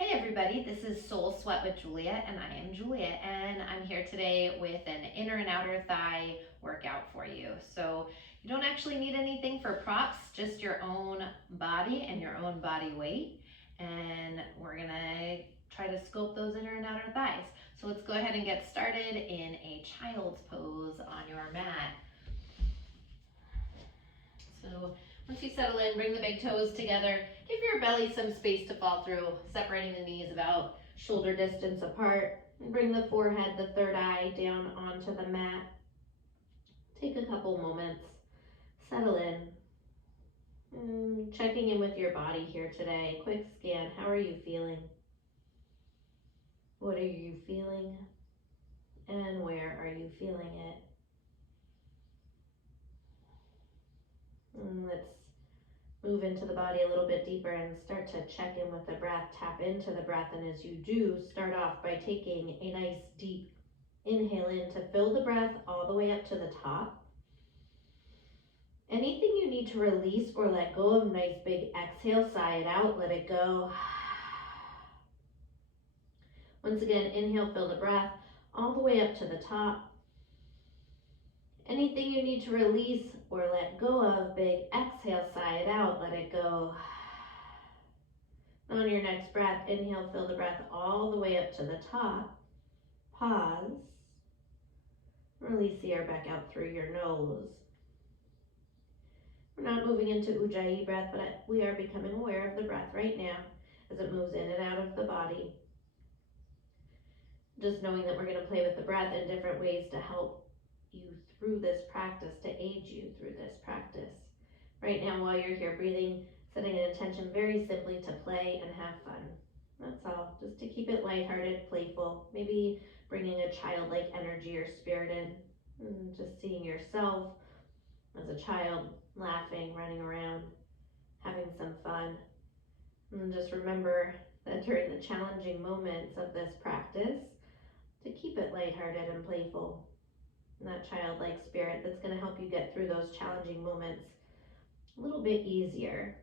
Hey everybody, this is Soul Sweat with Julia, and I am Julia, and I'm here today with an inner and outer thigh workout for you. So you don't actually need anything for props, just your own body and your own body weight, and we're gonna try to sculpt those inner and outer thighs. So let's go ahead and get started in a child's pose on your mat. So once you settle in, bring the big toes together. Give your belly some space to fall through, separating the knees about shoulder distance apart. And bring the forehead, the third eye, down onto the mat. Take a couple moments, settle in. Checking in with your body here today. Quick scan. How are you feeling? What are you feeling? And where are you feeling it? Let's move into the body a little bit deeper and start to check in with the breath. Tap into the breath, and as you do, start off by taking a nice deep inhale in to fill the breath all the way up to the top. Anything you need to release or let go of, nice big exhale, sigh it out, let it go. Once again, inhale, fill the breath all the way up to the top. Anything you need to release or let go of, big exhale, sigh it out, let it go. On your next breath, inhale, fill the breath all the way up to the top. Pause. Release the air back out through your nose. We're not moving into Ujjayi breath, but we are becoming aware of the breath right now as it moves in and out of the body. Just knowing that we're going to play with the breath in different ways to help you through this practice, to aid you through this practice. Right now, while you're here breathing, setting an intention very simply to play and have fun. That's all, just to keep it lighthearted, playful, maybe bringing a childlike energy or spirit in, and just seeing yourself as a child, laughing, running around, having some fun. And just remember that during the challenging moments of this practice, to keep it lighthearted and playful, and that childlike spirit that's going to help you get through those challenging moments a little bit easier.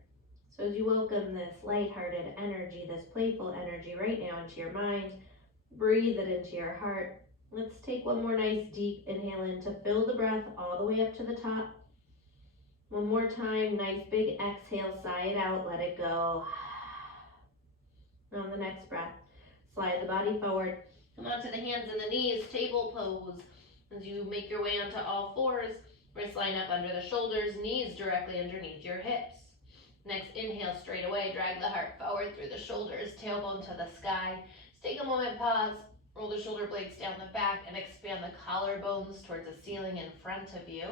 So as you welcome this lighthearted energy, this playful energy right now into your mind, breathe it into your heart. Let's take one more nice deep inhale in to fill the breath all the way up to the top. One more time, nice big exhale, sigh it out, let it go. On the next breath, slide the body forward. Come onto the hands and the knees, table pose. As you make your way onto all fours, wrists line up under the shoulders, knees directly underneath your hips. Next, inhale straight away, drag the heart forward through the shoulders, tailbone to the sky. Just take a moment, pause, roll the shoulder blades down the back and expand the collarbones towards the ceiling in front of you.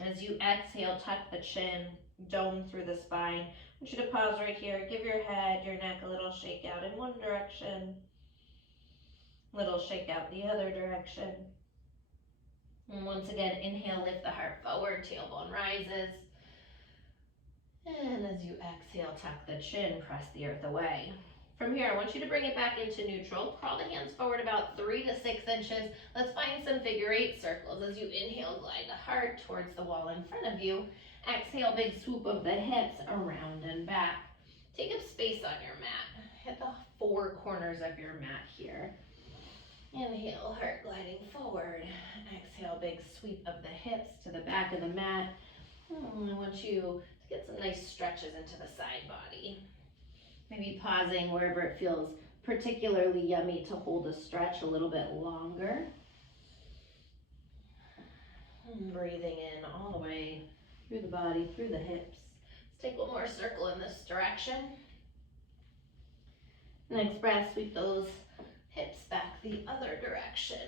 As you exhale, tuck the chin, dome through the spine. I want you to pause right here, give your head, your neck a little shake out in one direction, little shake out the other direction. And once again, inhale, lift the heart forward, tailbone rises. And as you exhale, tuck the chin, press the earth away. From here, I want you to bring it back into neutral. Crawl the hands forward about 3 to 6 inches. Let's find some figure 8 circles. As you inhale, glide the heart towards the wall in front of you. Exhale, big swoop of the hips around and back. Take up space on your mat. Hit the 4 corners of your mat here. Inhale, heart gliding forward. Exhale, big sweep of the hips to the back of the mat. I want you to get some nice stretches into the side body. Maybe pausing wherever it feels particularly yummy to hold a stretch a little bit longer. And breathing in all the way through the body, through the hips. Let's take one more circle in this direction. Next breath, sweep those hips back the other direction.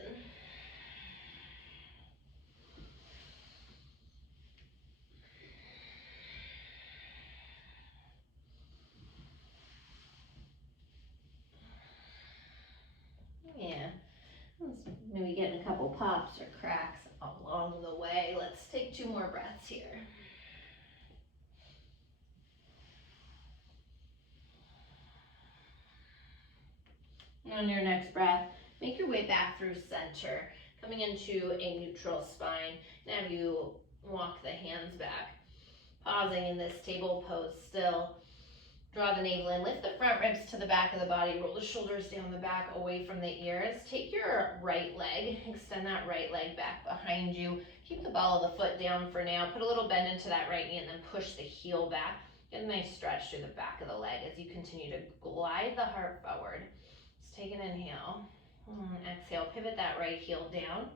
Yeah, maybe getting a couple pops or cracks along the way. Let's take 2 more breaths here. And on your next breath, make your way back through center, coming into a neutral spine. Now you walk the hands back, pausing in this table pose still. Draw the navel in, lift the front ribs to the back of the body, roll the shoulders down the back away from the ears. Take your right leg, extend that right leg back behind you. Keep the ball of the foot down for now. Put a little bend into that right knee and then push the heel back. Get a nice stretch through the back of the leg as you continue to glide the heart forward. Let's take an inhale. Exhale, pivot that right heel down.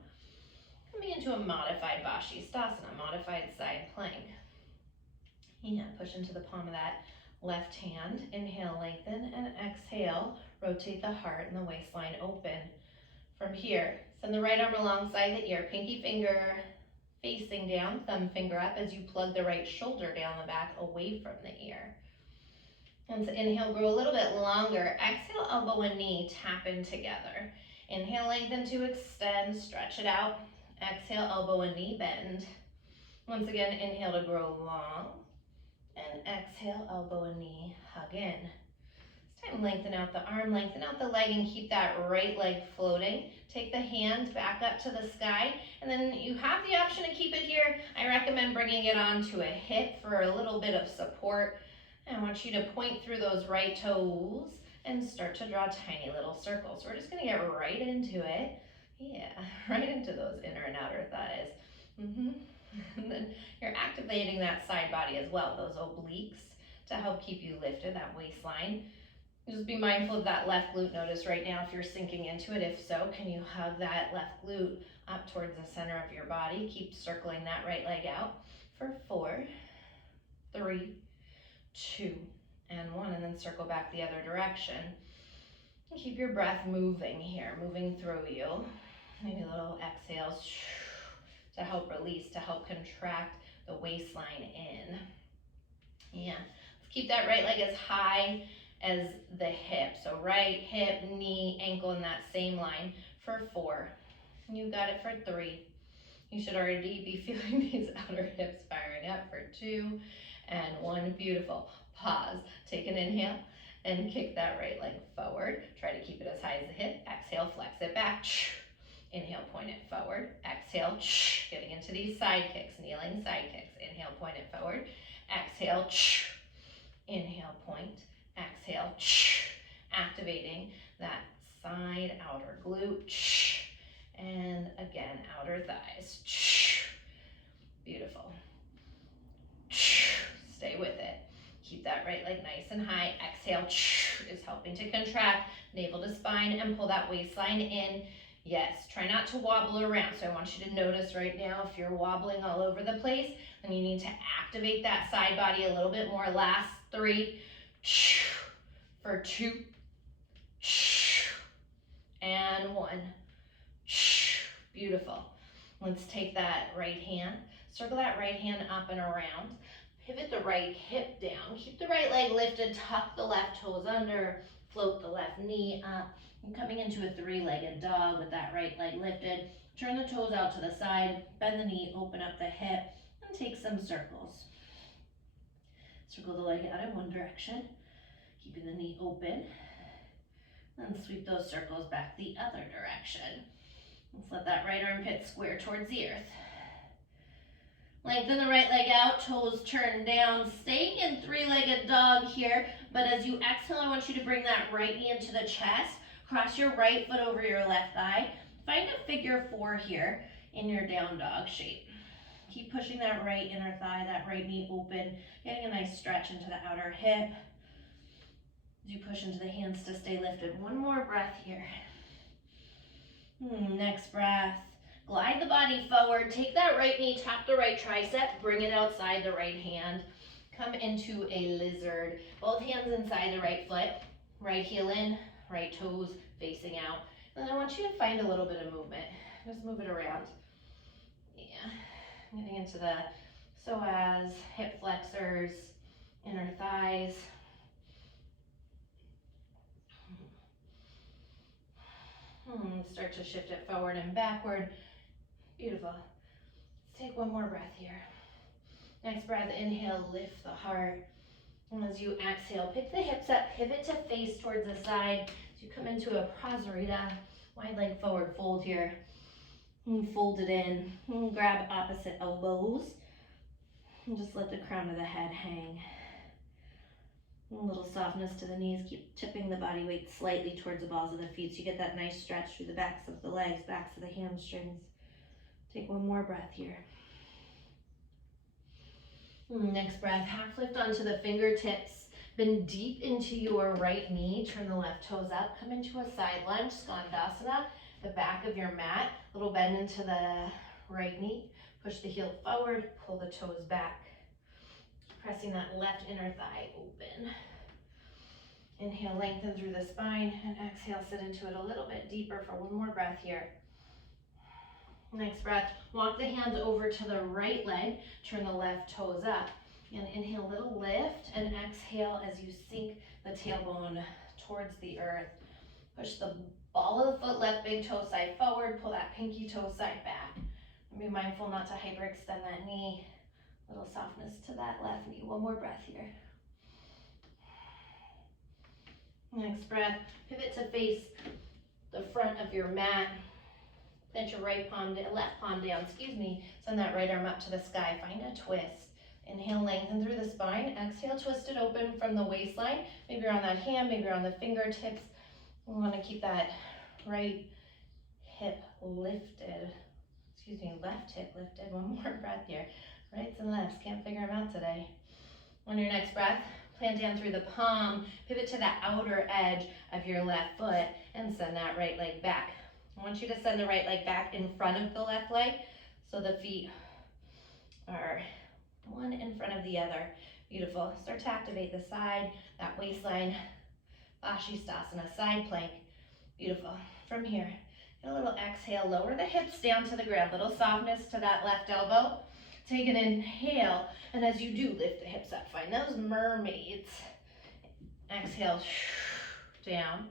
Coming into a modified Bashistasana, modified side plank. And push into the palm of that left hand. Inhale, lengthen, and exhale, rotate the heart and the waistline open. From here, send the right arm alongside the ear, pinky finger facing down, thumb finger up as you plug the right shoulder down the back away from the ear. And so inhale, grow a little bit longer. Exhale, elbow and knee tap in together. Inhale, lengthen to extend, stretch it out. Exhale, elbow and knee bend. Once again, inhale to grow long. And exhale, elbow and knee, hug in. This time, lengthen out the arm, lengthen out the leg, and keep that right leg floating. Take the hand back up to the sky, and then you have the option to keep it here. I recommend bringing it onto a hip for a little bit of support. I want you to point through those right toes and start to draw tiny little circles. So we're just gonna get right into it. Yeah, right into those inner and outer thighs. And then you're activating that side body as well, those obliques, to help keep you lifted, that waistline. Just be mindful of that left glute. Notice right now if you're sinking into it. If so, can you hug that left glute up towards the center of your body? Keep circling that right leg out for 4, 3, 2, and 1, and then circle back the other direction. And keep your breath moving here, moving through you. Maybe little exhales to help release, to help contract the waistline in. Yeah, let's keep that right leg as high as the hip. So right hip, knee, ankle in that same line for 4. You got it for 3. You should already be feeling these outer hips firing up for 2 and 1. Beautiful. Pause. Take an inhale and kick that right leg forward. Try to keep it as high as the hip. Exhale, flex it back. Inhale, point it forward. Exhale, getting into these side kicks, kneeling side kicks. Inhale, point it forward. Exhale, inhale, point. Exhale, activating that side outer glute. And again, outer thighs. Beautiful. Stay with it. Keep that right leg nice and high. Exhale is helping to contract navel to spine and pull that waistline in. Yes, try not to wobble around. So I want you to notice right now if you're wobbling all over the place, then you need to activate that side body a little bit more. Last 3 for 2 and 1. Beautiful. Let's take that right hand, circle that right hand up and around. Pivot the right hip down. Keep the right leg lifted. Tuck the left toes under. Float the left knee up. And coming into a 3-legged dog with that right leg lifted. Turn the toes out to the side. Bend the knee. Open up the hip. And take some circles. Circle the leg out in one direction. Keeping the knee open. Then sweep those circles back the other direction. Let's let that right armpit square towards the earth. Lengthen the right leg out, toes turn down, staying in 3-legged dog here, but as you exhale, I want you to bring that right knee into the chest, cross your right foot over your left thigh, find a figure 4 here in your down dog shape. Keep pushing that right inner thigh, that right knee open, getting a nice stretch into the outer hip. As you push into the hands to stay lifted. One more breath here. Next breath. Glide the body forward, take that right knee, tap the right tricep, bring it outside the right hand. Come into a lizard. Both hands inside the right foot, right heel in, right toes facing out. And I want you to find a little bit of movement. Just move it around. Yeah, getting into the psoas, hip flexors, inner thighs. Start to shift it forward and backward. Beautiful. Let's take one more breath here. Next breath, inhale, lift the heart. And as you exhale, pick the hips up, pivot to face towards the side. As you come into a prasarita, wide leg forward fold here. And fold it in. And grab opposite elbows. And just let the crown of the head hang. A little softness to the knees. Keep tipping the body weight slightly towards the balls of the feet so you get that nice stretch through the backs of the legs, backs of the hamstrings. Take one more breath here. Next breath, half lift onto the fingertips. Bend deep into your right knee. Turn the left toes up. Come into a side lunge, Skandasana. The back of your mat. Little bend into the right knee. Push the heel forward. Pull the toes back. Pressing that left inner thigh open. Inhale, lengthen through the spine. And exhale, sit into it a little bit deeper for one more breath here. Next breath, walk the hands over to the right leg. Turn the left toes up. And inhale, little lift, and exhale as you sink the tailbone towards the earth. Push the ball of the foot, left big toe side forward, pull that pinky toe side back. And be mindful not to hyperextend that knee. Little softness to that left knee. One more breath here. Next breath, pivot to face the front of your mat. Plant your left palm down, Send that right arm up to the sky. Find a twist. Inhale, lengthen through the spine. Exhale, twist it open from the waistline. Maybe you're on that hand, maybe you're on the fingertips. We want to keep that right hip lifted. Left hip lifted. One more breath here. Rights and lefts, can't figure them out today. On your next breath, plant down through the palm. Pivot to the outer edge of your left foot and send that right leg back. I want you to send the right leg back in front of the left leg so the feet are one in front of the other. Beautiful. Start to activate the side, that waistline, Vashisthasana, side plank. Beautiful. From here, get a little exhale, lower the hips down to the ground. Little softness to that left elbow. Take an inhale, and as you do, lift the hips up. Find those mermaids. Exhale, down.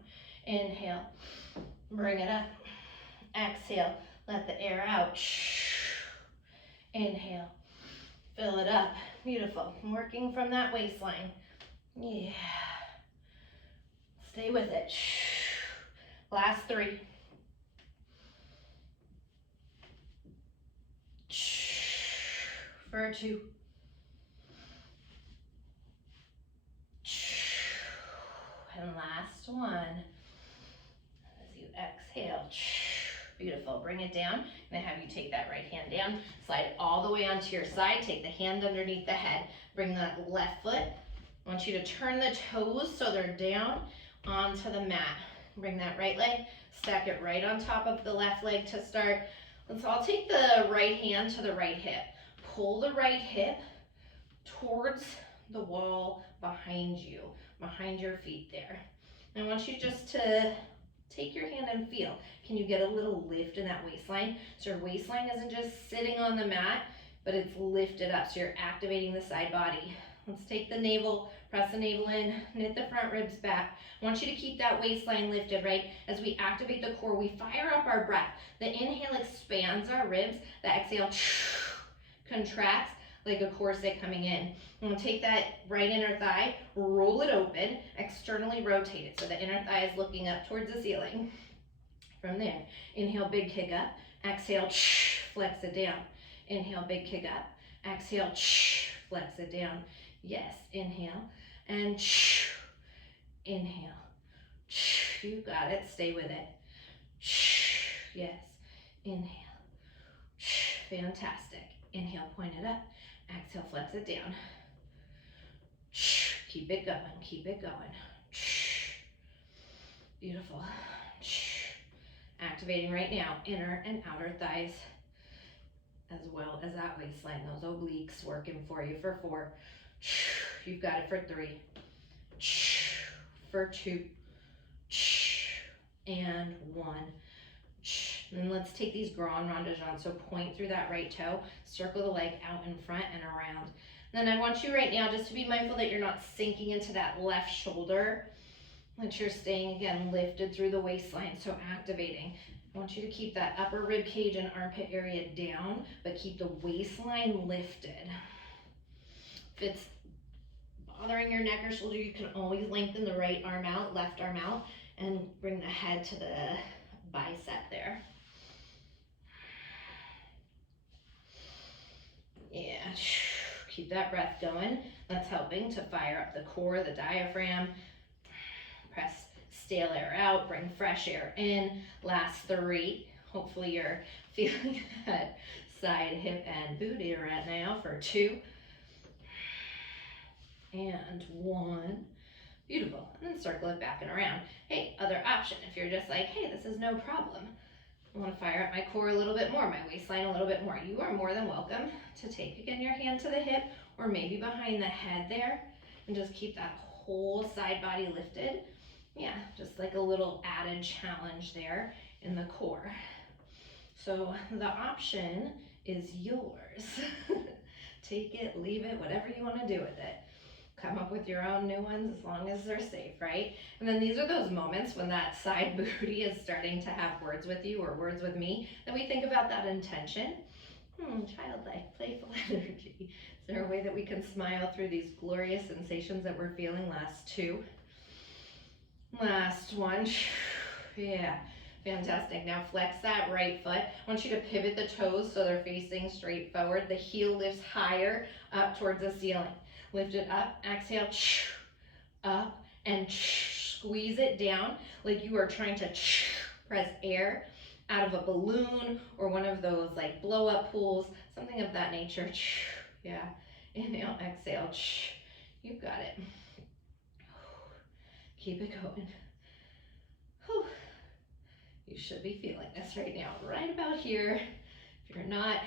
Inhale, bring it up. Exhale, let the air out. Inhale, fill it up. Beautiful. Working from that waistline. Yeah. Stay with it. Last 3. For 2. And last one. As you exhale. Beautiful. Bring it down. I'm going to have you take that right hand down. Slide all the way onto your side. Take the hand underneath the head. Bring that left foot. I want you to turn the toes so they're down onto the mat. Bring that right leg. Stack it right on top of the left leg to start. Let's all take the right hand to the right hip. Pull the right hip towards the wall behind you, behind your feet there. And I want you just to take your hand and feel. Can you get a little lift in that waistline? So your waistline isn't just sitting on the mat, but it's lifted up. So you're activating the side body. Let's take the navel, press the navel in, knit the front ribs back. I want you to keep that waistline lifted, right? As we activate the core, we fire up our breath. The inhale expands our ribs. The exhale contracts like a corset coming in. I'm going to take that right inner thigh, roll it open, externally rotate it so the inner thigh is looking up towards the ceiling. From there, inhale, big kick up. Exhale, flex it down. Inhale, big kick up. Exhale, flex it down. Yes, inhale, and inhale. You got it, stay with it. Yes, inhale. Fantastic. Inhale, point it up. Exhale, flex it down. Keep it going, keep it going. Beautiful. Activating right now, inner and outer thighs, as well as that waistline, those obliques working for you for 4. You've got it for 3. For 2. And 1. And let's take these grand rondages. So point through that right toe, circle the leg out in front and around. And then I want you right now just to be mindful that you're not sinking into that left shoulder, that you're staying again lifted through the waistline, so activating. I want you to keep that upper rib cage and armpit area down, but keep the waistline lifted. If it's bothering your neck or shoulder, you can always lengthen the right arm out, left arm out, and bring the head to the bicep there. Yeah, Keep that breath going. That's helping to fire up the core, the diaphragm. Press stale air out, bring fresh air in. Last 3. Hopefully you're feeling that side hip and booty right now for 2 and 1. Beautiful. And then circle it back and around. Hey, other option, if you're just like, hey, this is no problem, I want to fire up my core a little bit more, my waistline a little bit more, you are more than welcome to take, again, your hand to the hip or maybe behind the head there and just keep that whole side body lifted. Yeah, just like a little added challenge there in the core. So the option is yours. Take it, leave it, whatever you want to do with it. Come up with your own new ones as long as they're safe, right? And then these are those moments when that side booty is starting to have words with you or words with me, then we think about that intention. Childlike, playful energy. Is there a way that we can smile through these glorious sensations that we're feeling? Last 2. Last 1. Yeah, fantastic. Now flex that right foot. I want you to pivot the toes so they're facing straight forward. The heel lifts higher up towards the ceiling. Lift it up, exhale, up, and squeeze it down like you are trying to press air out of a balloon or one of those like blow up pools, something of that nature. Yeah, inhale, exhale, you've got it. Keep it going. Whew. You should be feeling this right now, right about here. If you're not,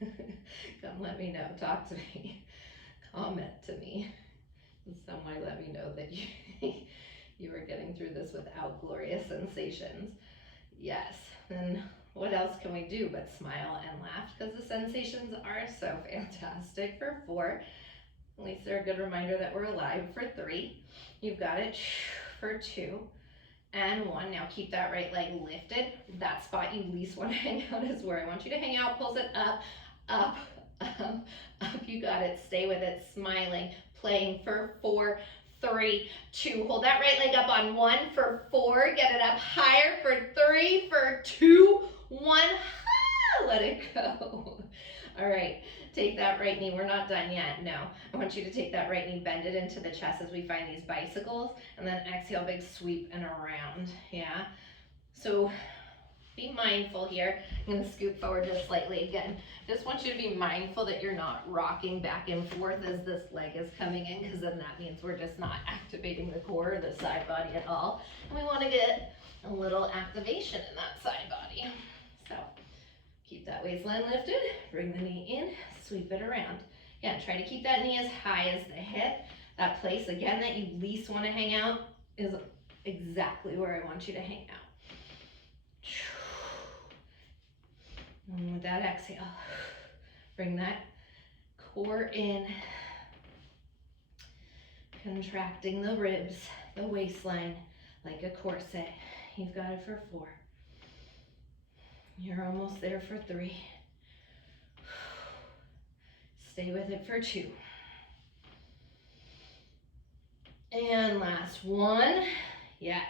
come let me know, talk to me. Comment to me in some way, let me know that you are getting through this without glorious sensations. Yes, and what else can we do but smile and laugh, because the sensations are so fantastic. For 4, at least they're a good reminder that we're alive. For 3, you've got it. For 2 and 1. Now keep that right leg lifted. That spot you least want to hang out is where I want you to hang out. Pulse it up, up, up. You got it. Stay with it. Smiling, playing. For 4, 3, 2. Hold that right leg up on 1. For 4, get it up higher. For 3, for 2, 1. Let it go. All right, take that right knee. We're not done yet. No, I want you to take that right knee, bend it into the chest as we find these bicycles, and then exhale, big sweep and around. Yeah. So be mindful here. I'm going to scoot forward just slightly again. Just want you to be mindful that you're not rocking back and forth as this leg is coming in, because then that means we're just not activating the core or the side body at all. And we want to get a little activation in that side body. So keep that waistline lifted, bring the knee in, sweep it around. Yeah, try to keep that knee as high as the hip. That place, again, that you least want to hang out is exactly where I want you to hang out. And with that exhale, bring that core in, contracting the ribs, the waistline like a corset. You've got it for 4. You're almost there for 3. Stay with it for 2. And last 1. Yes.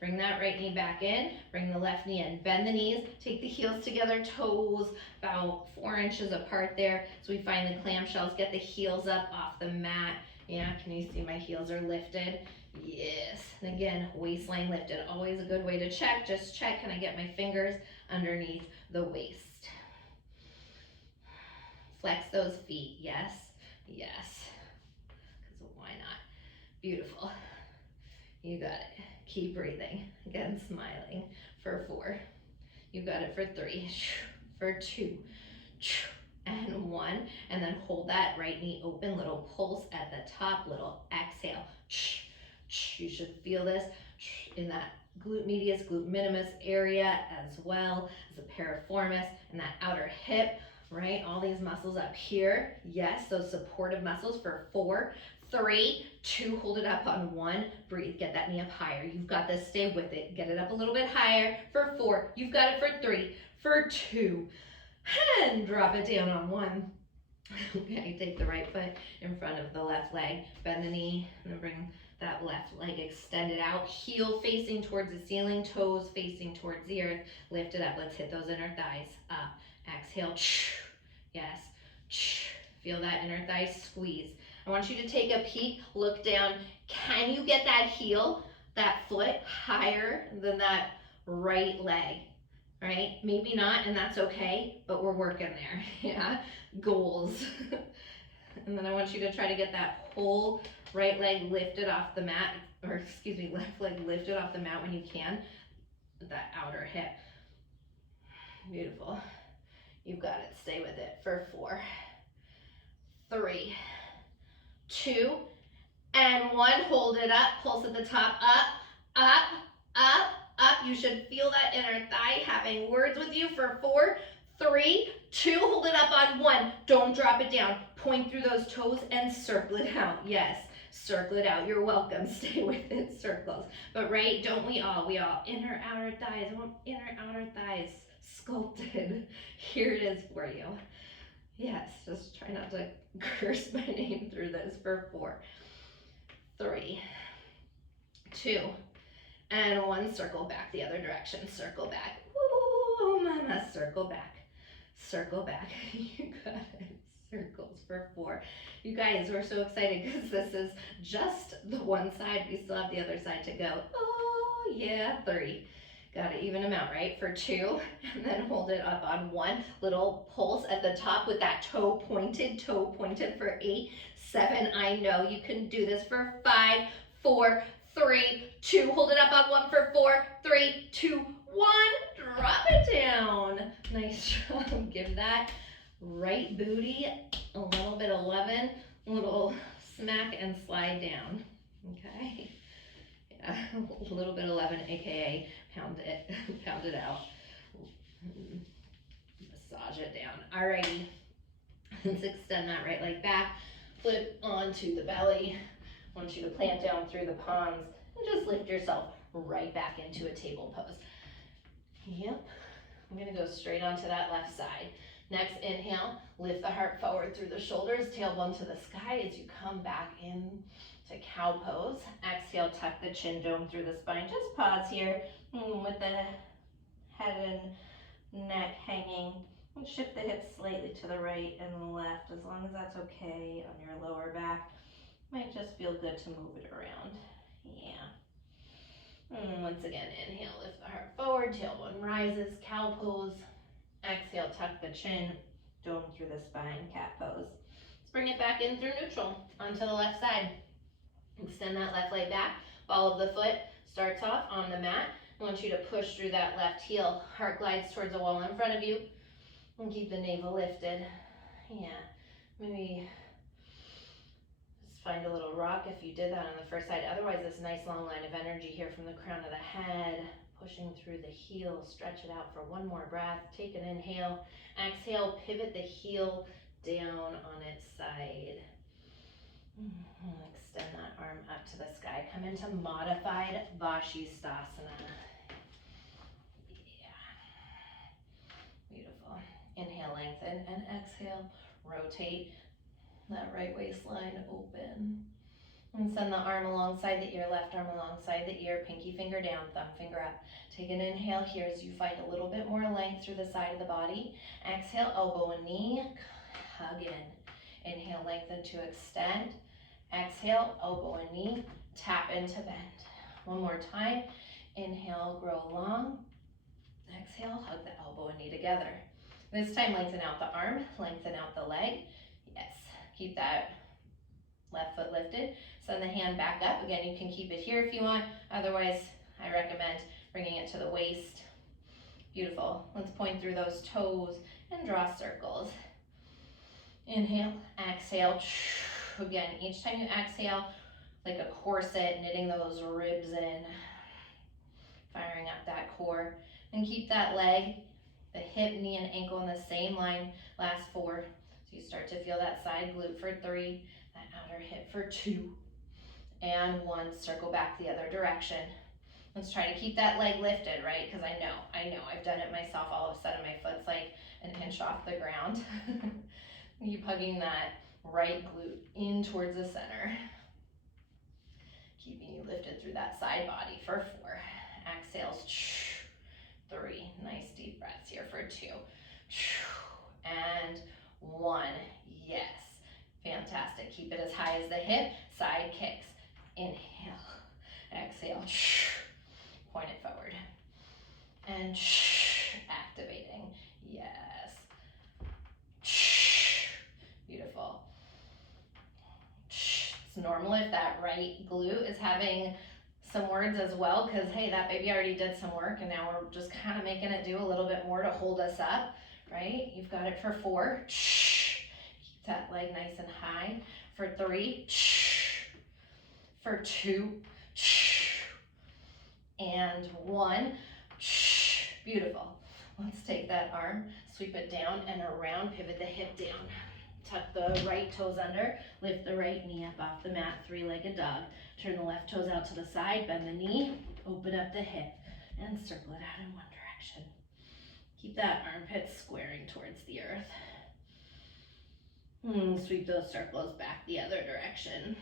Bring that right knee back in. Bring the left knee in. Bend the knees. Take the heels together, toes about 4 inches apart there. So we find the clamshells. Get the heels up off the mat. Yeah, can you see my heels are lifted? Yes. And again, waistline lifted. Always a good way to check. Just check, can I get my fingers underneath the waist? Flex those feet. Yes. Yes. Because why not? Beautiful. You got it. Keep breathing. Again, smiling. For 4. You got it for 3. For 2. And 1. And then hold that right knee open. Little pulse at the top. Little exhale. You should feel this in that glute medius, glute minimus area, as well as the piriformis and that outer hip, right? All these muscles up here. Yes, those supportive muscles. For 4, 3, 2, hold it up on 1. Breathe, get that knee up higher. You've got this, stay with it. Get it up a little bit higher. For 4, you've got it for 3, for 2, and drop it down on 1. Okay, take the right foot in front of the left leg. Bend the knee, and then bring that left leg extended out. Heel facing towards the ceiling, toes facing towards the earth. Lift it up. Let's hit those inner thighs. Up. Exhale. Yes. Feel that inner thigh squeeze. I want you to take a peek, look down. Can you get that heel, that foot higher than that right leg? Right? Maybe not, and that's okay, but we're working there. Yeah, goals. And then I want you to try to get that whole right leg lifted off the mat, or excuse me, left leg lifted off the mat when you can, with that outer hip. Beautiful. You've got it. Stay with it for 4, 3, 2, and 1. Hold it up. Pulse at the top. Up, up, up, up. You should feel that inner thigh having words with you for 4, 3, 2. Hold it up on 1. Don't drop it down. Point through those toes and circle it out. Yes, circle it out. You're welcome. Stay with it. Circles. But right, don't we all? We all inner, outer thighs. I want inner, outer thighs sculpted. Here it is for you. Yes, just try not to curse my name through this for 4, 3, 2, and 1. Circle back the other direction. Circle back. Ooh, mama, circle back. Circle back. You got it. Circles for 4. You guys, we're so excited because this is just the one side. We still have the other side to go. Oh, yeah. 3. Got to even them out, right? For 2, and then hold it up on 1. Little pulse at the top with that toe pointed for 8, 7. I know you can do this for 5, 4, 3, 2. Hold it up on 1 for 4, 3, 2, 1. Drop it down. Nice job. Give that right booty a little bit of lovin', a little smack and slide down. Okay. Yeah, a little bit of lovin', aka pound it out. Massage it down. Alrighty. Let's extend that right leg back. Flip onto the belly. I want you to plant down through the palms and just lift yourself right back into a table pose. Yep. I'm gonna go straight onto that left side. Next, inhale, lift the heart forward through the shoulders, tailbone to the sky as you come back in to cow pose. Exhale, tuck the chin, dome through the spine. Just pause here with the head and neck hanging. And shift the hips slightly to the right and left, as long as that's okay on your lower back. Might just feel good to move it around. Yeah. And once again, inhale, lift the heart forward, tailbone rises, cow pose. Exhale, tuck the chin, dome through the spine, cat pose. Let's bring it back in through neutral, onto the left side. Extend that left leg back, ball of the foot starts off on the mat. I want you to push through that left heel. Heart glides towards the wall in front of you. And keep the navel lifted. Yeah, maybe just find a little rock if you did that on the first side. Otherwise, this nice long line of energy here from the crown of the head, pushing through the heel. Stretch it out for 1 more breath. Take an inhale. Exhale, pivot the heel down on its side. Extend that arm up to the sky. Come into modified Vashisthasana. Yeah. Beautiful. Inhale, lengthen, and exhale. Rotate that right waistline open. And send the arm alongside the ear, left arm alongside the ear, pinky finger down, thumb finger up. Take an inhale here as you find a little bit more length through the side of the body. Exhale, elbow and knee, hug in. Inhale, lengthen to extend. Exhale, elbow and knee, tap into bend. 1 more time. Inhale, grow long. Exhale, hug the elbow and knee together. This time, lengthen out the arm, lengthen out the leg. Yes, keep that left foot lifted. Send the hand back up. Again, you can keep it here if you want. Otherwise, I recommend bringing it to the waist. Beautiful. Let's point through those toes and draw circles. Inhale, exhale. Again, each time you exhale, like a corset, knitting those ribs in, firing up that core. And keep that leg, the hip, knee, and ankle in the same line. Last 4. So you start to feel that side glute for 3, that outer hip for 2, and 1. Circle back the other direction. Let's try to keep that leg lifted, right? Because I know, I've done it myself. All of a sudden, my foot's like an inch off the ground. Keep hugging that right glute in towards the center. Keeping you lifted through that side body for 4. Exhales, 3. Nice deep breaths here for 2. And 1. Yes. fantastic. Keep it as high as the hip, side kicks. Inhale, exhale, point it forward. And activating, yes. Beautiful. It's normal if that right glute is having some words as well, because hey, that baby already did some work and now we're just kind of making it do a little bit more to hold us up, right? You've got it for 4. Keep that leg nice and high. For 3. For 2. And 1. Beautiful. Let's take that arm, sweep it down and around, pivot the hip down. Tuck the right toes under, lift the right knee up off the mat, 3-legged dog. Turn the left toes out to the side, bend the knee, open up the hip, and circle it out in one direction. Keep that armpit squaring towards the earth. Sweep those circles back the other direction.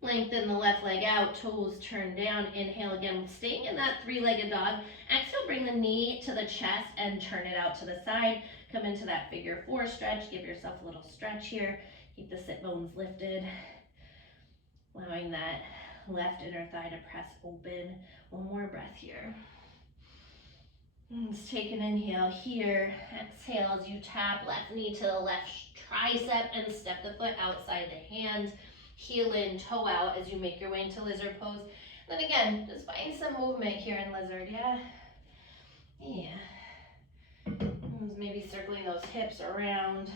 Lengthen the left leg out, toes turn down. Inhale again, staying in that 3-legged dog. Exhale, bring the knee to the chest and turn it out to the side. Come into that figure 4 stretch. Give yourself a little stretch here. Keep the sit bones lifted. Allowing that left inner thigh to press open. One more breath here. Let's take an inhale here. Exhale as you tap left knee to the left tricep and step the foot outside the hand. Heel in, toe out as you make your way into lizard pose. Then again, just find some movement here in lizard, yeah? Yeah. Maybe circling those hips around.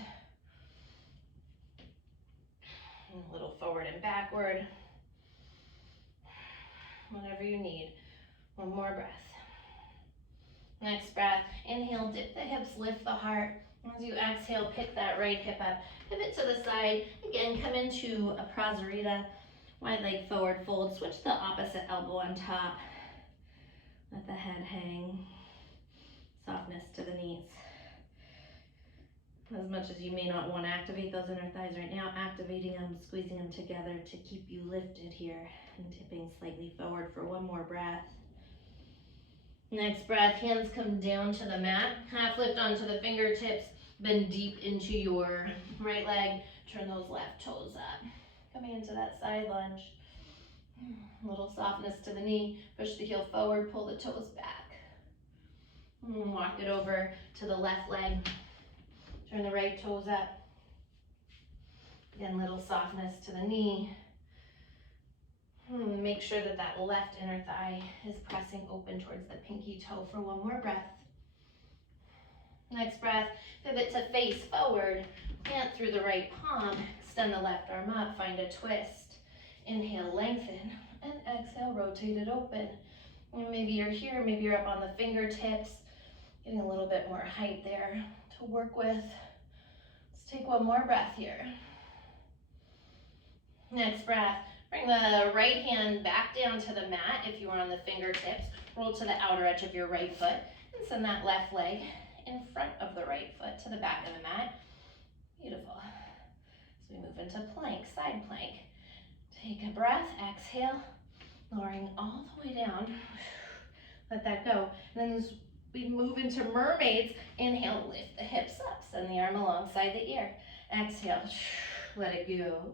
A little forward and backward. Whatever you need. One more breath. Next breath, inhale, dip the hips, lift the heart. As you exhale, pick that right hip up, pivot to the side. Again, come into a prasarita, wide leg forward fold. Switch the opposite elbow on top. Let the head hang. Softness to the knees. As much as you may not want to activate those inner thighs right now, activating them, squeezing them together to keep you lifted here and tipping slightly forward for one more breath. Next breath, hands come down to the mat, half lift onto the fingertips, bend deep into your right leg, turn those left toes up. Coming into that side lunge. A little softness to the knee, push the heel forward, pull the toes back. Walk it over to the left leg, turn the right toes up. Again, little softness to the knee. Make sure that that left inner thigh is pressing open towards the pinky toe for one more breath. Next breath, pivot to face forward, plant through the right palm, extend the left arm up, find a twist. Inhale, lengthen, and exhale, rotate it open. And maybe you're here, maybe you're up on the fingertips, getting a little bit more height there to work with. Let's take one more breath here. Next breath, bring the right hand back down to the mat if you are on the fingertips. Roll to the outer edge of your right foot and send that left leg in front of the right foot to the back of the mat. Beautiful. So we move into plank, side plank. Take a breath, exhale, lowering all the way down. Let that go. And then as we move into mermaids, inhale, lift the hips up, send the arm alongside the ear. Exhale, let it go.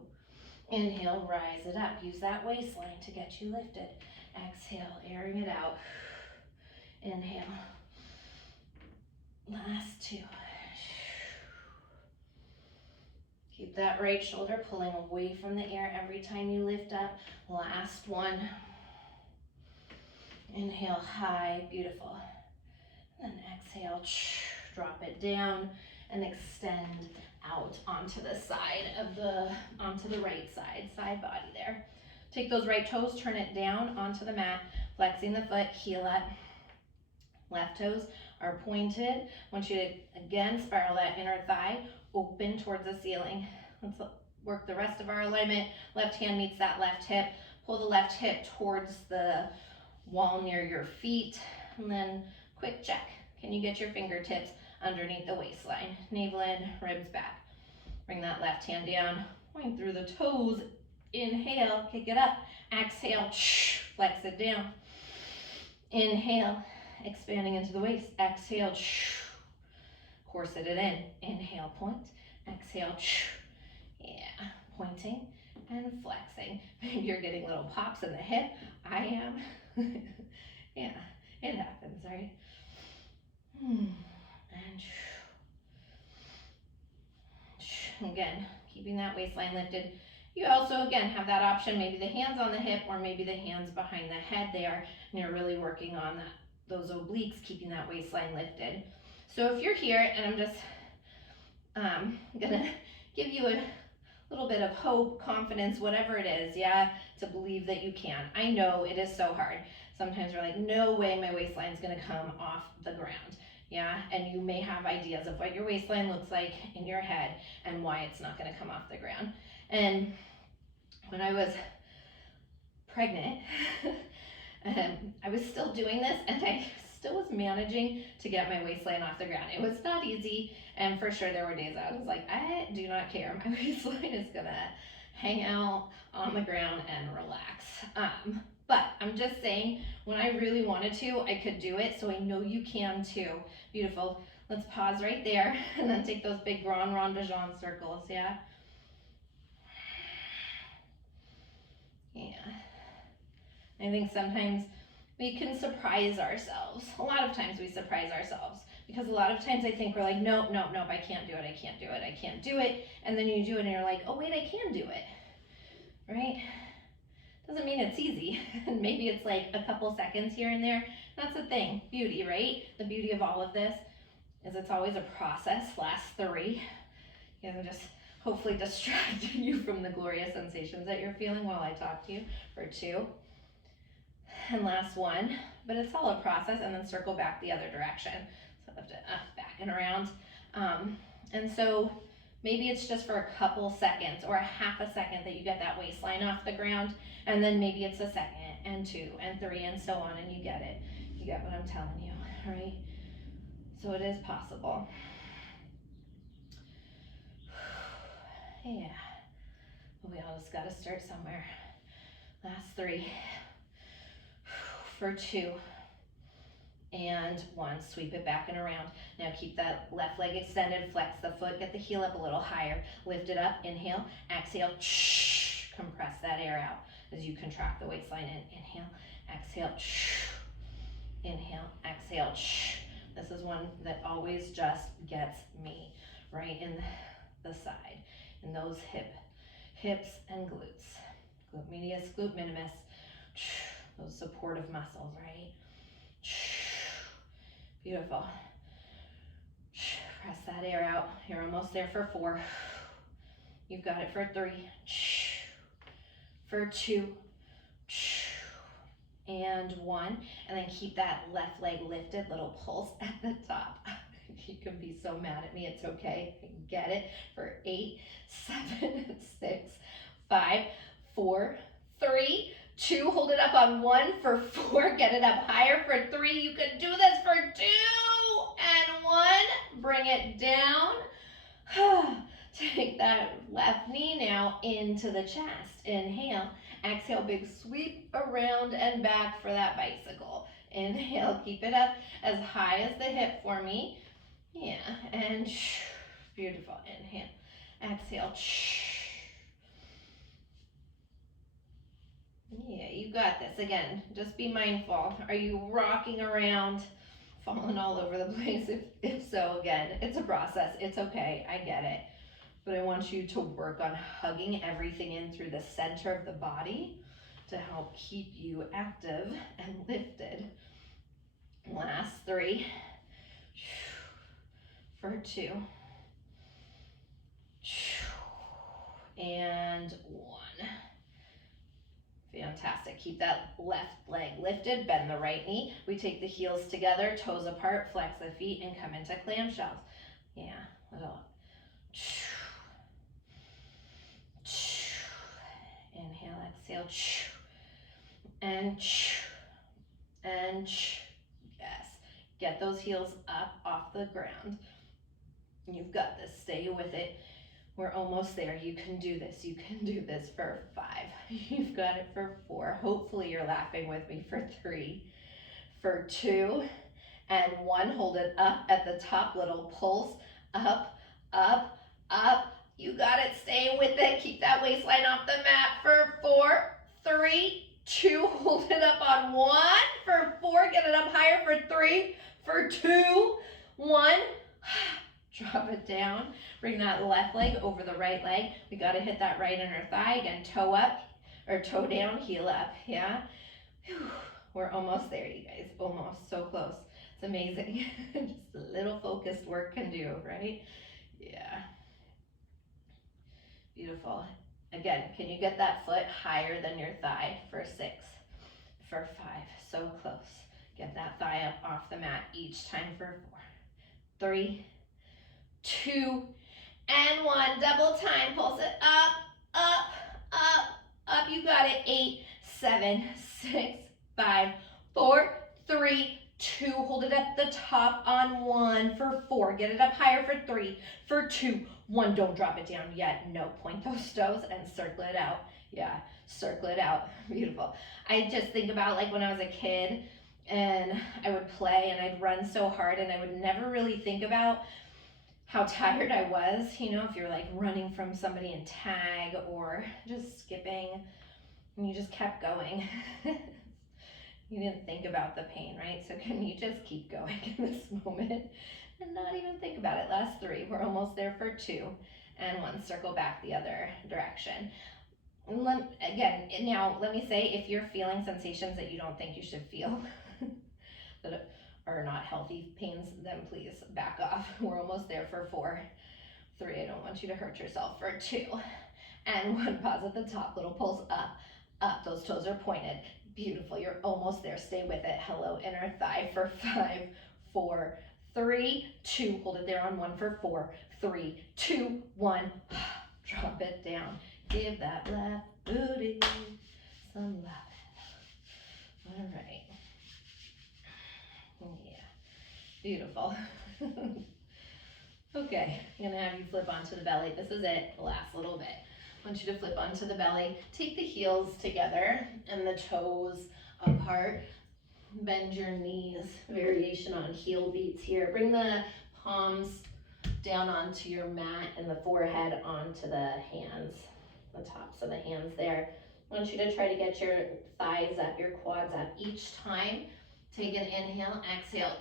Inhale, rise it up. Use that waistline to get you lifted. Exhale, airing it out. Inhale. Last 2. Keep that right shoulder pulling away from the air every time you lift up. Last 1. Inhale, high, beautiful. And exhale, drop it down and extend out onto the side of onto the right side body there. Take those right toes, turn it down onto the mat, flexing the foot, heel up. Left toes are pointed. I want you to, again, spiral that inner thigh open towards the ceiling. Let's work the rest of our alignment. Left hand meets that left hip. Pull the left hip towards the wall near your feet. And then quick check. Can you get your fingertips underneath the waistline? Navel in, ribs back. Bring that left hand down, point through the toes. Inhale, kick it up. Exhale, flex it down. Inhale, expanding into the waist. Exhale, corset it in. Inhale, point. exhale, yeah, pointing and flexing. Maybe you're getting little pops in the hip. I am. Yeah, it happens, right? And again, keeping that waistline lifted. You also, again, have that option, maybe the hands on the hip or maybe the hands behind the head there, and you're really working on those obliques, keeping that waistline lifted. So if you're here, and I'm just gonna give you a little bit of hope, confidence, whatever it is, yeah, to believe that you can. I know it is so hard. Sometimes we're like, no way my waistline's gonna come off the ground. Yeah, and you may have ideas of what your waistline looks like in your head and why it's not gonna come off the ground. And when I was pregnant, I was still doing this and I still was managing to get my waistline off the ground. It was not easy, and for sure there were days I was like, I do not care. My waistline is gonna hang out on the ground and relax. But I'm just saying, when I really wanted to, I could do it, so I know you can too. Beautiful. Let's pause right there and then take those big grand rond de jambe circles, yeah? Yeah. I think sometimes we can surprise ourselves. A lot of times we surprise ourselves because a lot of times I think we're like, nope, I can't do it. And then you do it and you're like, oh wait, I can do it, right? Doesn't mean it's easy. And maybe it's like a couple seconds here and there. That's the thing, beauty, right? The beauty of all of this is it's always a process. Last 3. You know, just hopefully distracting you from the glorious sensations that you're feeling while I talk to you. For 2. And last 1, but it's all a process, and then circle back the other direction. So lift it up, back and around. And so maybe it's just for a couple seconds or a half a second that you get that waistline off the ground, and then maybe it's a second and 2 and 3 and so on, and you get it. You get what I'm telling you, right? So it is possible. Yeah, but we all just got to start somewhere. Last 3. For 2 and 1, sweep it back and around. Now keep that left leg extended, flex the foot, get the heel up a little higher, lift it up, inhale, exhale, compress that air out as you contract the waistline in. Inhale, exhale, inhale, exhale. This is one that always just gets me, right in the side, in those hips and glutes. Glute medius, glute minimus. Those supportive muscles, right? Beautiful. Press that air out. You're almost there for 4. You've got it for 3. For 2. And 1. And then keep that left leg lifted, little pulse at the top. You can be so mad at me, it's okay. I get it. For 8, 7, 6, 5, 4, 3, 2, hold it up on 1. For 4, get it up higher. For 3, you can do this. For 2 and 1, bring it down. Take that left knee now into the chest. Inhale, exhale, big sweep around and back for that bicycle. Inhale, keep it up as high as the hip for me. Yeah, and beautiful. Inhale, exhale. Yeah, you got this. Again, just be mindful. Are you rocking around, falling all over the place? If so, again, it's a process. It's okay. I get it. But I want you to work on hugging everything in through the center of the body to help keep you active and lifted. Last 3. For 2. And 1. Fantastic. Keep that left leg lifted, bend the right knee. We take the heels together, toes apart, flex the feet, and come into clamshells. Yeah, little. Inhale, exhale, and yes. Get those heels up off the ground. You've got this. Stay with it. We're almost there. You can do this. You can do this for 5. You've got it for 4. Hopefully you're laughing with me. For 3, for 2, and 1. Hold it up at the top. Little pulse. Up, up, up. You got it, stay with it. Keep that waistline off the mat for 4, 3, 2, hold it up on 1, for 4, get it up higher for 3, for 2, 1, drop it down. Bring that left leg over the right leg. We got to hit that right inner thigh. Again, toe up or toe down, heel up. Yeah. Whew. We're almost there, you guys. Almost. So close. It's amazing. Just a little focused work can do, right? Yeah. Beautiful. Again, can you get that foot higher than your thigh for 6, for 5? So close. Get that thigh up off the mat each time for 4, 3, 2, and 1. Double time. Pulse it up, up, up, up. You got it. 8, 7, 6, 5, 4, 3, 2. Hold it at the top on 1 for 4. Get it up higher for 3, for 2, 1. Don't drop it down yet. No. Point those toes and circle it out. Yeah, circle it out. Beautiful. I just think about like when I was a kid and I would play and I'd run so hard and I would never really think about how tired I was, you know, if you're like running from somebody in tag or just skipping and you just kept going. You didn't think about the pain, right? So can you just keep going in this moment and not even think about it? Last 3, we're almost there for 2 and 1, circle back the other direction. Again, now let me say, if you're feeling sensations that you don't think you should feel, that are not healthy pains, then please back off. We're almost there for 4, 3, I don't want you to hurt yourself, for 2, and 1, pause at the top, little pulse up, up, those toes are pointed. Beautiful, you're almost there, stay with it. Hello, inner thigh, for 5, 4, 3, 2, hold it there on 1 for 4, 3, 2, 1, drop it down. Give that left booty some love. All right. Yeah, beautiful. Okay, I'm gonna have you flip onto the belly. This is it, the last little bit. I want you to flip onto the belly. Take the heels together and the toes apart. Bend your knees. Variation on heel beats here. Bring the palms down onto your mat and the forehead onto the hands, the tops of the hands there. I want you to try to get your thighs up, your quads up each time. Take an inhale, exhale.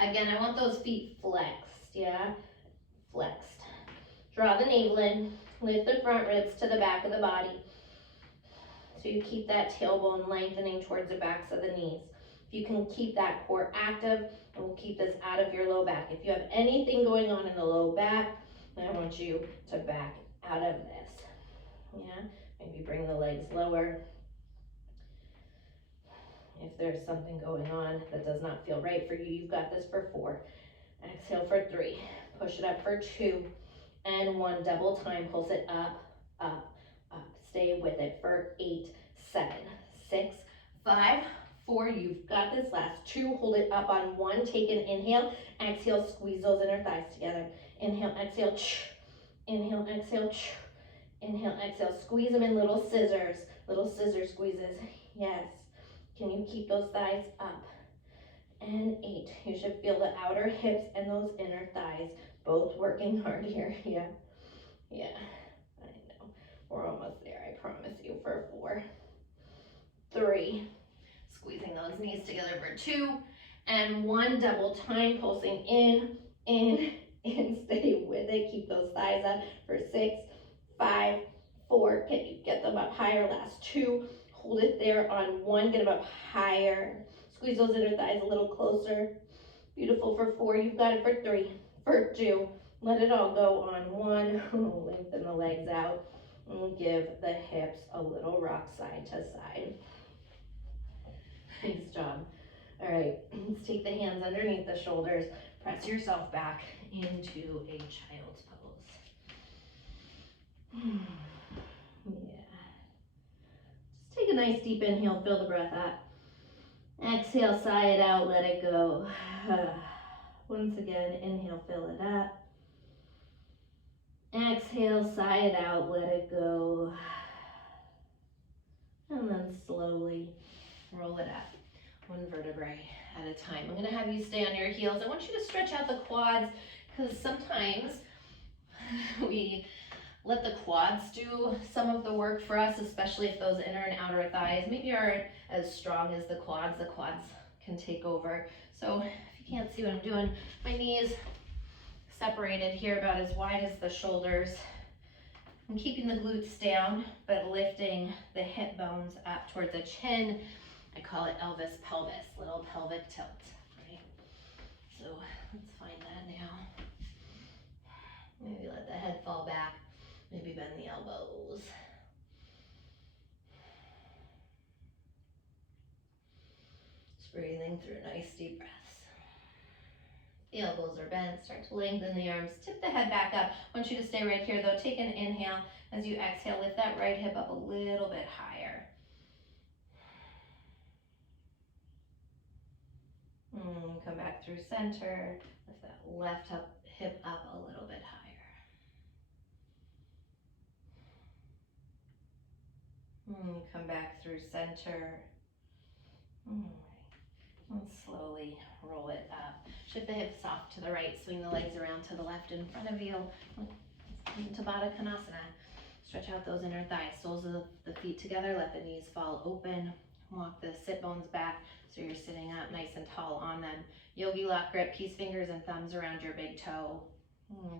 Again, I want those feet flexed, yeah? Flexed. Draw the navel in. Lift the front ribs to the back of the body. So you keep that tailbone lengthening towards the backs of the knees. If you can keep that core active, and we'll keep this out of your low back. If you have anything going on in the low back, then I want you to back out of this. Yeah, maybe bring the legs lower. If there's something going on that does not feel right for you, you've got this for 4. Exhale for 3. Push it up for 2. And 1, double time, pulse it up, up, up. Stay with it for 8, 7, 6, 5, 4. You've got this. Last 2, hold it up on 1. Take an inhale, exhale, squeeze those inner thighs together. Inhale, exhale, inhale, exhale, inhale, exhale. Squeeze them in little scissors squeezes. Yes. Can you keep those thighs up? And 8. You should feel the outer hips and those inner thighs both working hard here. Yeah. Yeah. I know. We're almost there, I promise you, for 4, 3. Squeezing those knees together for 2. And 1, double time, pulsing in, stay with it. Keep those thighs up for 6, 5, 4. Can you get them up higher? Last 2. Hold it there on 1. Get them up higher. Squeeze those inner thighs a little closer. Beautiful for 4. You've got it for 3, for 2. Let it all go on 1. Lengthen the legs out and give the hips a little rock side to side. Nice job. All right, let's take the hands underneath the shoulders. Press yourself back into a child's pose. Yeah. Just take a nice deep inhale, fill the breath up. Exhale, sigh it out, let it go. Once again, inhale, fill it up. Exhale, sigh it out, let it go. And then slowly roll it up, 1 vertebrae at a time. I'm gonna have you stay on your heels. I want you to stretch out the quads because sometimes we let the quads do some of the work for us, especially if those inner and outer thighs maybe aren't as strong as the quads can take over. So if you can't see what I'm doing, my knees separated here about as wide as the shoulders. I'm keeping the glutes down, but lifting the hip bones up towards the chin. I call it Elvis pelvis, little pelvic tilt, right? So let's find that now. Maybe let the head fall back, maybe bend the elbows. Just breathing through nice deep breaths. The elbows are bent, start to lengthen the arms, tip the head back up. I want you to stay right here though. Take an inhale. As you exhale, lift that right hip up a little bit higher. Come back through center. Lift that left hip up a little bit higher. Come back through center. And slowly roll it up. Shift the hips off to the right. Swing the legs around to the left in front of you. Into Baddha Konasana. Stretch out those inner thighs. Soles of the feet together. Let the knees fall open. Walk the sit bones back so you're sitting up nice and tall on them. Yogi lock grip. Peace fingers and thumbs around your big toe.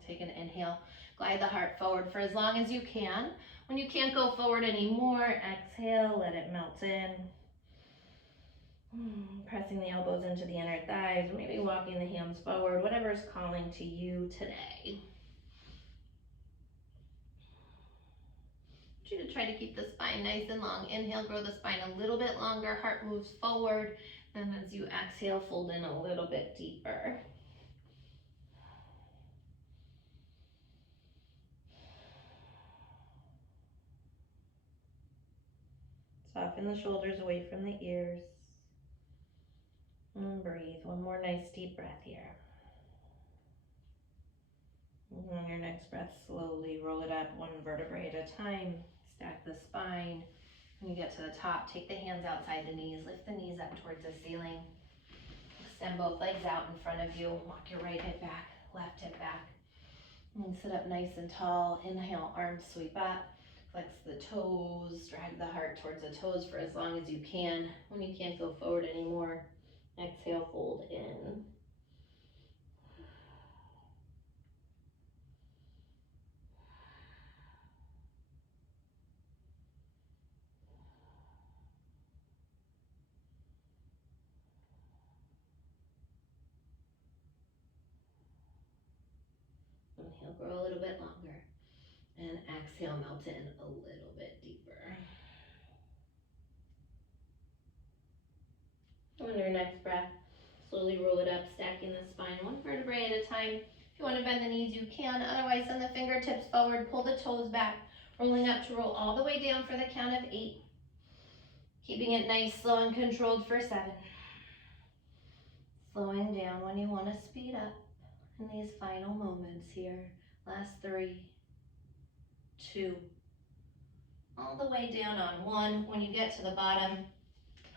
Take an inhale. Glide the heart forward for as long as you can. When you can't go forward anymore, exhale. Let it melt in. Pressing the elbows into the inner thighs, maybe walking the hands forward, whatever is calling to you today. I want you to try to keep the spine nice and long. Inhale, grow the spine a little bit longer, heart moves forward. Then as you exhale, fold in a little bit deeper. Soften the shoulders away from the ears. And breathe. One more nice deep breath here. And on your next breath, slowly roll it up one vertebrae at a time. Stack the spine. When you get to the top, take the hands outside the knees. Lift the knees up towards the ceiling. Extend both legs out in front of you. Walk your right hip back, left hip back. And sit up nice and tall. Inhale, arms sweep up. Flex the toes. Drag the heart towards the toes for as long as you can. When you can't go forward anymore, exhale, fold in. Inhale, grow a little bit longer. And exhale, melt in a little bit deeper. On your next breath, slowly roll it up, stacking the spine one vertebrae at a time. If you want to bend the knees, you can. Otherwise, send the fingertips forward, pull the toes back, rolling up to roll all the way down for the count of 8. Keeping it nice, slow, and controlled for 7. Slowing down when you want to speed up in these final moments here. Last 3, 2, all the way down on 1. When you get to the bottom,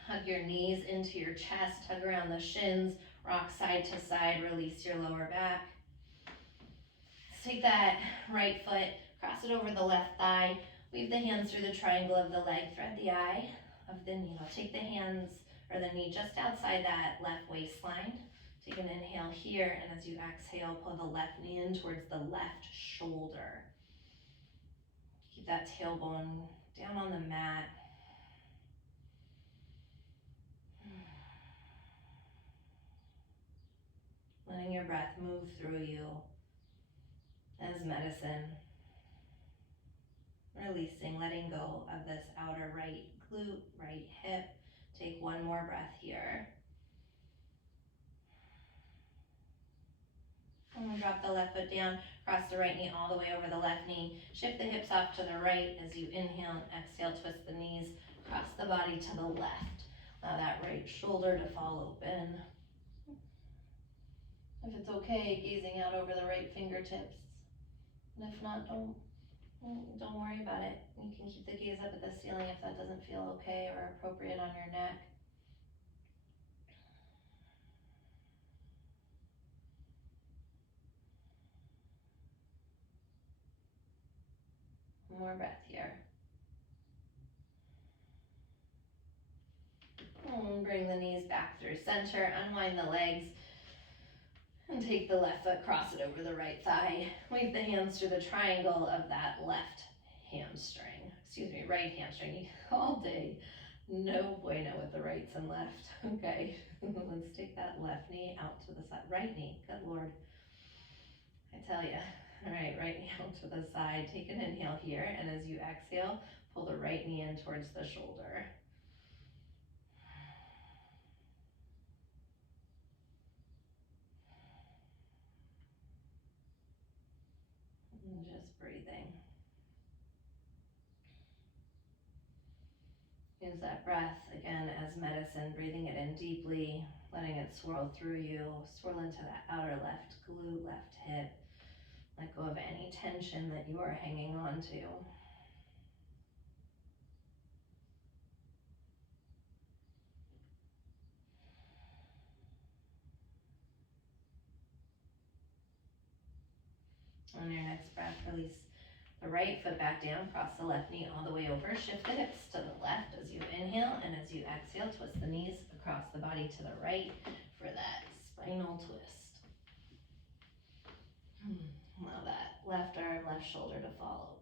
hug your knees into your chest, hug around the shins, rock side to side, release your lower back. Let's take that right foot, cross it over the left thigh, weave the hands through the triangle of the leg, thread the eye of the needle. Take the hands or the knee just outside that left waistline. Take an inhale here, and as you exhale, pull the left knee in towards the left shoulder. Keep that tailbone down on the mat. Letting your breath move through you as medicine. Releasing, letting go of this outer right glute, right hip. Take one more breath here. And drop the left foot down, cross the right knee all the way over the left knee. Shift the hips off to the right as you inhale and exhale, twist the knees, cross the body to the left. Allow that right shoulder to fall open. If it's okay, gazing out over the right fingertips. And if not, don't worry about it. You can keep the gaze up at the ceiling if that doesn't feel okay or appropriate on your neck. more breath here. And bring the knees back through center, unwind the legs, and take the left foot, cross it over the right thigh. Weave the hands through the triangle of that right hamstring all day. No bueno with the rights and left. Okay, let's take that left knee out to the side. Right knee, good Lord. I tell you. All right, right knee out to the side. Take an inhale here, and as you exhale, pull the right knee in towards the shoulder. And just breathing. Use that breath again as medicine, breathing it in deeply, letting it swirl through you, swirl into that outer left glute, left hip. Let go of any tension that you are hanging on to. On your next breath, release the right foot back down, cross the left knee all the way over, shift the hips to the left as you inhale, and as you exhale, twist the knees across the body to the right for that spinal twist. Allow that left arm, left shoulder to fall open.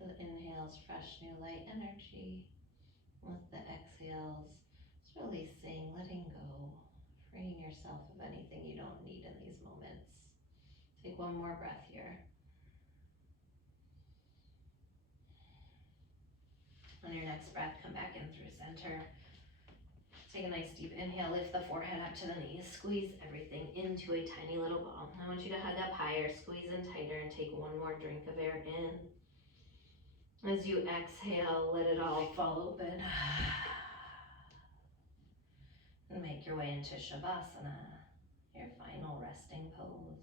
The inhales, fresh new light energy. With the exhales, just releasing, letting go, freeing yourself of anything you don't need in these moments. Take one more breath here. On your next breath, come back in through center. Take a nice deep inhale, lift the forehead up to the knees, squeeze everything into a tiny little ball. I want you to hug up higher, squeeze in tighter, and take one more drink of air in. As you exhale, let it all fall open. And make your way into Shavasana, your final resting pose.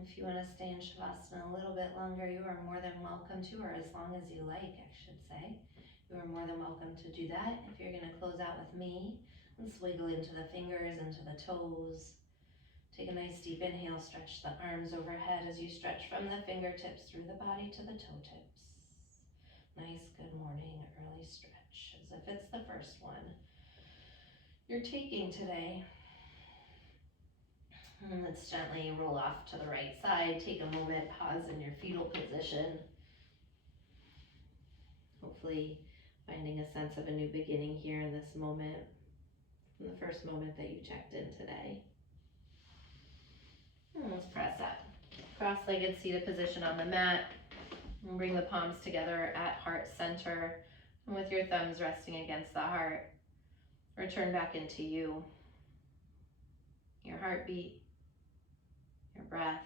If you want to stay in Shavasana a little bit longer, you are more than welcome to, or as long as you like, I should say. You are more than welcome to do that. If you're going to close out with me, and swiggle into the fingers, into the toes. Take a nice deep inhale, stretch the arms overhead as you stretch from the fingertips through the body to the toe tips. Nice, good morning, early stretch, as if it's the first one you're taking today. And let's gently roll off to the right side. Take a moment, pause in your fetal position. Hopefully finding a sense of a new beginning here in this moment, from the first moment that you checked in today. And let's press up. Cross-legged seated position on the mat. And bring the palms together at heart center. And with your thumbs resting against the heart, return back into you. Your heartbeat, your breath,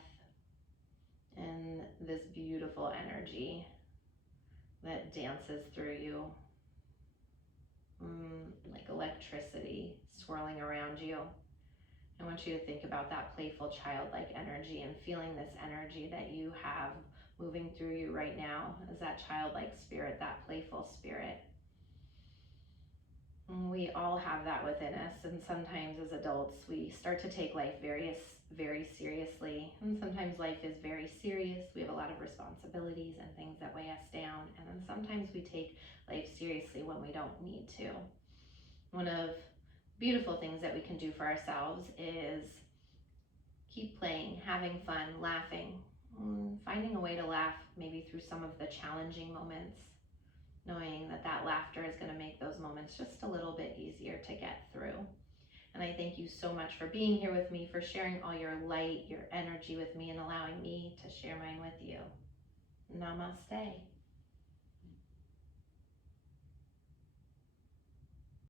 and this beautiful energy that dances through you like electricity swirling around you. I want you to think about that playful childlike energy and feeling this energy that you have moving through you right now as that childlike spirit, that playful spirit. We all have that within us, and sometimes as adults we start to take life very seriously, and sometimes life is very serious. We have a lot of responsibilities and things that weigh us down, and then sometimes we take life seriously when we don't need to. One of the beautiful things that we can do for ourselves is keep playing, having fun, laughing, finding a way to laugh maybe through some of the challenging moments, knowing that that laughter is going to make those moments just a little bit easier to get through. And I thank you so much for being here with me, for sharing all your light, your energy with me, and allowing me to share mine with you. Namaste.